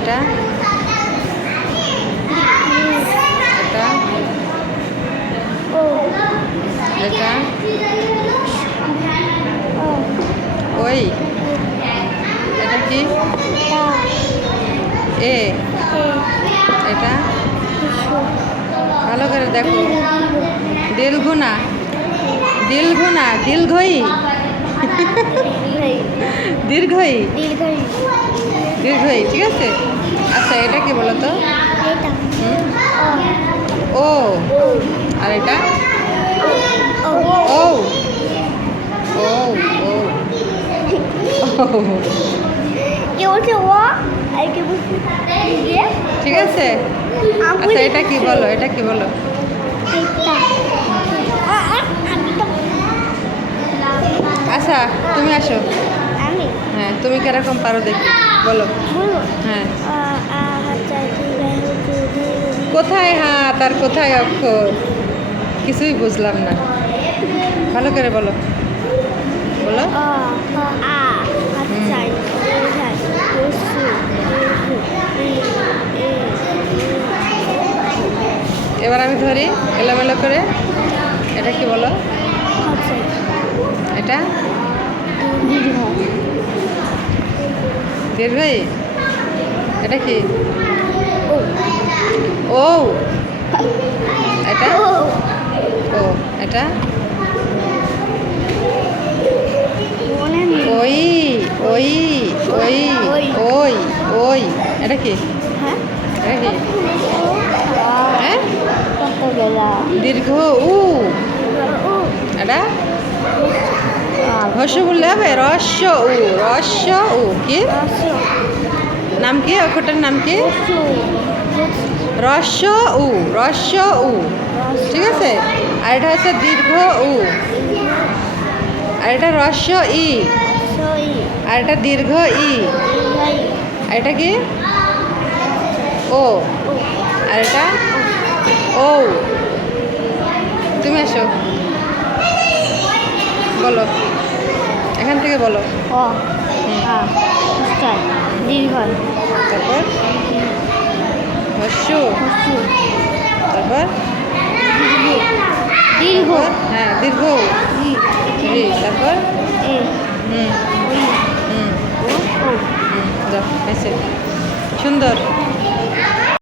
এটা। এটা। এটা। ওই। এটা কি? এ। এটা। ভালো করে দেখো। দীর্ঘনা দীর্ঘনা দীর্ঘই দীর্ঘই দীর্ঘই ঠিক আছে? আচ্ছা এটা কি বলো তো? ও। আর এটা? ও। ও ও। ও কে ও? আর কে ইয়ে? ঠিক আছে? আচ্ছা এটা কি বলো এটা কি বলো? আচ্ছা তুমি আসো। তুমি কীরকম পারো দেখি বলো। হ্যাঁ। কোথায় হাত আর কোথায় অক্ষর? কিছুই বুঝলাম না। ভালো করে বলো। বলো। এবার আমি ধরি এলোমেলো করে। এটা কি বলো? এটা? দীর্ঘই এটা কি? ও, এটা? ও, এটা? ওই ওই ওই ওই। ওই ওই। এটা কি? হ্যাঁ? এটা কি? হ্যাঁ? দীর্ঘ উ। এটা? হর্ষ বললে হবে রস্য উ রস্য উ কি? নাম কি? অক্ষরটার নাম কি? রস্য উ রস্য উ ঠিক আছে? আর এটা হচ্ছে দীর্ঘ উ। আর এটা রস্য ই। আর এটা দীর্ঘ ই। আর এটা কি? ও ও, আর এটা ও। তুমি আসো। বলো। থেকে বলো। অ, আ, তারপর? হস্য। তারপর? দীর্ঘ, দীর্ঘ, হ্যাঁ দীর্ঘ। তারপর? হুম। হুম। এসে